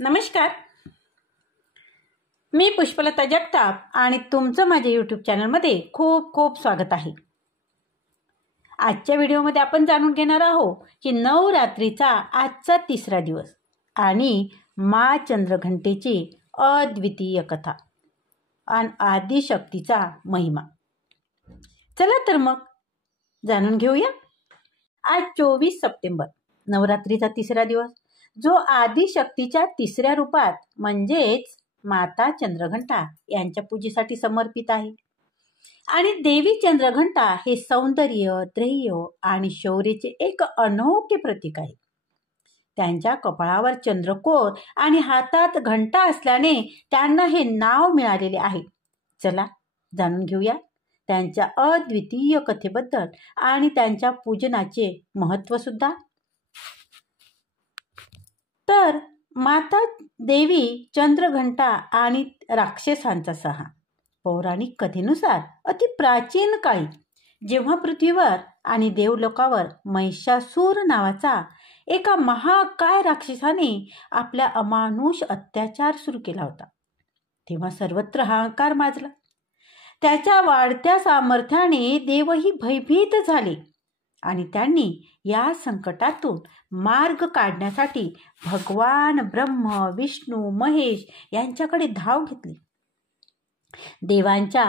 नमस्कार, मी पुष्पलता जगताप आणि तुमचं माझ्या यूट्यूब चॅनलमध्ये खूप खूप स्वागत आहे. आजच्या व्हिडिओमध्ये आपण जाणून घेणार आहोत की नवरात्रीचा आजचा तिसरा दिवस आणि माँ चंद्रघंटेची अद्वितीय कथा आणि आदिशक्तीचा महिमा. चला तर मग जाणून घेऊया. आज 24 सप्टेंबर, नवरात्रीचा तिसरा दिवस, जो आदिशक्तीच्या तिसऱ्या रूपात म्हणजेच माता चंद्रघंटा यांच्या पूजेसाठी समर्पित आहे. आणि देवी चंद्रघंटा हे सौंदर्य, ध्येय आणि शौर्याचे एक अनोखे प्रतीक आहे. त्यांच्या कपाळावर चंद्रकोर आणि हातात घंटा असल्याने त्यांना हे नाव मिळालेले आहे. चला जाणून घेऊया त्यांच्या अद्वितीय कथेबद्दल आणि त्यांच्या पूजनाचे महत्त्व सुद्धा. तर माता देवी चंद्रघंटा आणि राक्षसांचा सहा. पौराणिक कथेनुसार अति प्राचीन काळी जेव्हा पृथ्वीवर आणि देवलोकावर महिषासूर नावाचा एका महाकाय राक्षसाने आपला अमानुष अत्याचार सुरू केला होता, तेव्हा सर्वत्र हाहाकार माजला. त्याच्या वाढत्या सामर्थ्याने देवही भयभीत झाले आणि त्यांनी या संकटातून मार्ग काढण्यासाठी भगवान ब्रह्म, विष्णू, महेश यांच्याकडे धाव घेतली. देवांच्या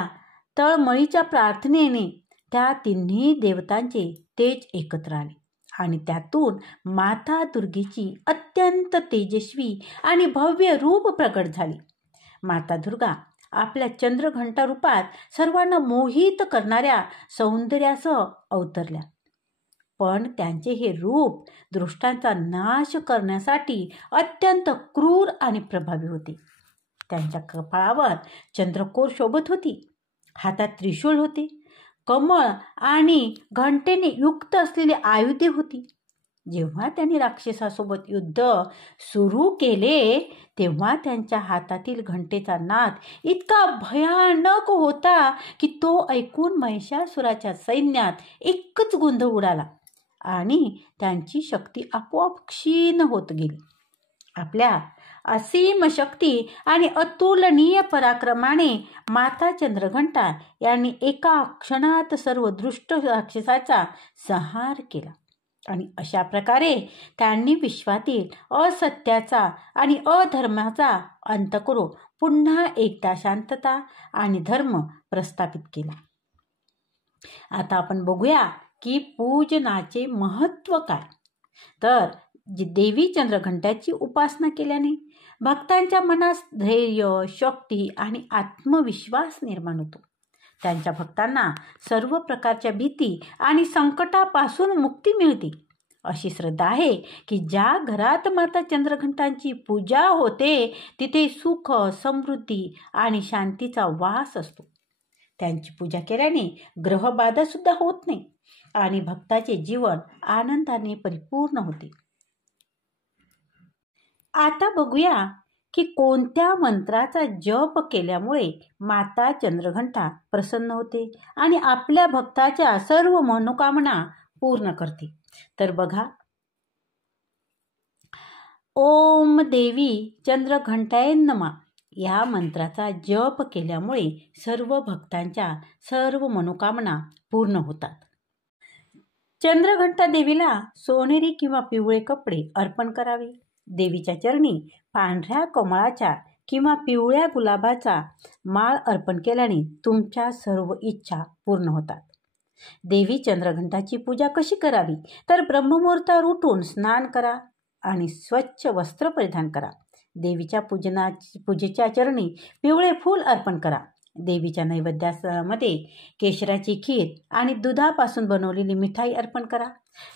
तळमळीच्या प्रार्थनेने त्या तिन्ही देवतांचे तेज एकत्र आले आणि त्यातून माता दुर्गेची अत्यंत तेजस्वी आणि भव्य रूप प्रकट झाले. माता दुर्गा आपल्या चंद्रघंटा रूपात सर्वांना मोहित करणाऱ्या सौंदर्यासह अवतरल्या. पण त्यांचे हे रूप दुष्टांचा नाश करण्यासाठी अत्यंत क्रूर आणि प्रभावी होते. त्यांच्या कपाळावर चंद्रकोर शोभत होती, हातात त्रिशूळ होते, कमळ आणि घंटेने युक्त असलेली आयुधे होती. जेव्हा त्यांनी राक्षसासोबत युद्ध सुरू केले तेव्हा त्यांच्या हातातील घंटेचा नाद इतका भयानक होता की तो ऐकून महिषासुराच्या सैन्यात एकच गोंधळ उडाला आणि त्यांची शक्ती आपोआप क्षीण होत गेली. आपल्या असीम शक्ती आणि अतुलनीय पराक्रमाने माता चंद्रघंटा यांनी एका क्षणात सर्व दुष्ट राक्षसाचा संहार केला आणि अशा प्रकारे त्यांनी विश्वातील असत्याचा आणि अधर्माचा अंत करून पुन्हा एकदा शांतता आणि धर्म प्रस्थापित केला. आता आपण बघूया की पूजनाचे महत्त्व काय. तर देवी चंद्रघंटाची उपासना केल्याने भक्तांच्या मनात धैर्य, शक्ती आणि आत्मविश्वास निर्माण होतो. त्यांच्या भक्तांना सर्व प्रकारच्या भीती आणि संकटापासून मुक्ती मिळते. अशी श्रद्धा आहे की ज्या घरात माता चंद्रघंटांची पूजा होते तिथे सुख, समृद्धी आणि शांतीचा वास असतो. त्यांची पूजा केल्याने ग्रहबाधा सुद्धा होत नाही आणि भक्ताचे जीवन आनंदाने परिपूर्ण होते. आता बघूया की कोणत्या मंत्राचा जप केल्यामुळे माता चंद्रघंटा प्रसन्न होते आणि आपल्या भक्ताच्या सर्व मनोकामना पूर्ण करते. तर बघा, ओम देवी चंद्रघंटाय नमः या मंत्राचा जप केल्यामुळे सर्व भक्तांच्या सर्व मनोकामना पूर्ण होतात. चंद्रघंटा देवीला सोनेरी किंवा पिवळे कपडे अर्पण करावे. देवीच्या चरणी पांढऱ्या कमळाच्या किंवा पिवळ्या गुलाबाचा माळ अर्पण केल्याने तुमच्या सर्व इच्छा पूर्ण होतात. देवी चंद्रघंटाची पूजा कशी करावी? तर ब्रह्ममुहूर्तावर उठून स्नान करा आणि स्वच्छ वस्त्र परिधान करा. देवीच्या पूजेच्या चरणी पिवळे फूल अर्पण करा. देवीच्या नैवेद्यामध्ये केशराची खीर आणि दुधापासून बनवलेली मिठाई अर्पण करा.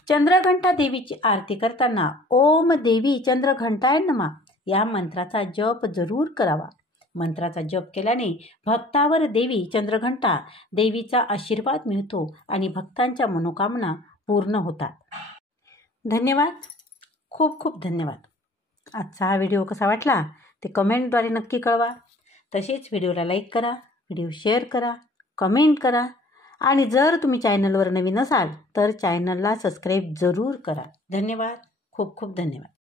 चंद्रघंटा देवीची आरती करताना ओम देवी चंद्रघंटाय नमः या मंत्राचा जप जरूर करावा. मंत्राचा जप केल्याने भक्तावर देवी चंद्रघंटा देवीचा आशीर्वाद मिळतो आणि भक्तांच्या मनोकामना पूर्ण होतात. धन्यवाद, खूप खूप धन्यवाद. आजचा हा व्हिडिओ कसा वाटला ते कमेंटद्वारे नक्की कळवा. तसेच व्हिडिओला लाईक करा, व्हिडिओ शेअर करा, कमेंट करा आणि जर तुम्ही चॅनलवर नवीन असाल तर चॅनलला सबस्क्राईब जरूर करा. धन्यवाद, खूप खूप धन्यवाद.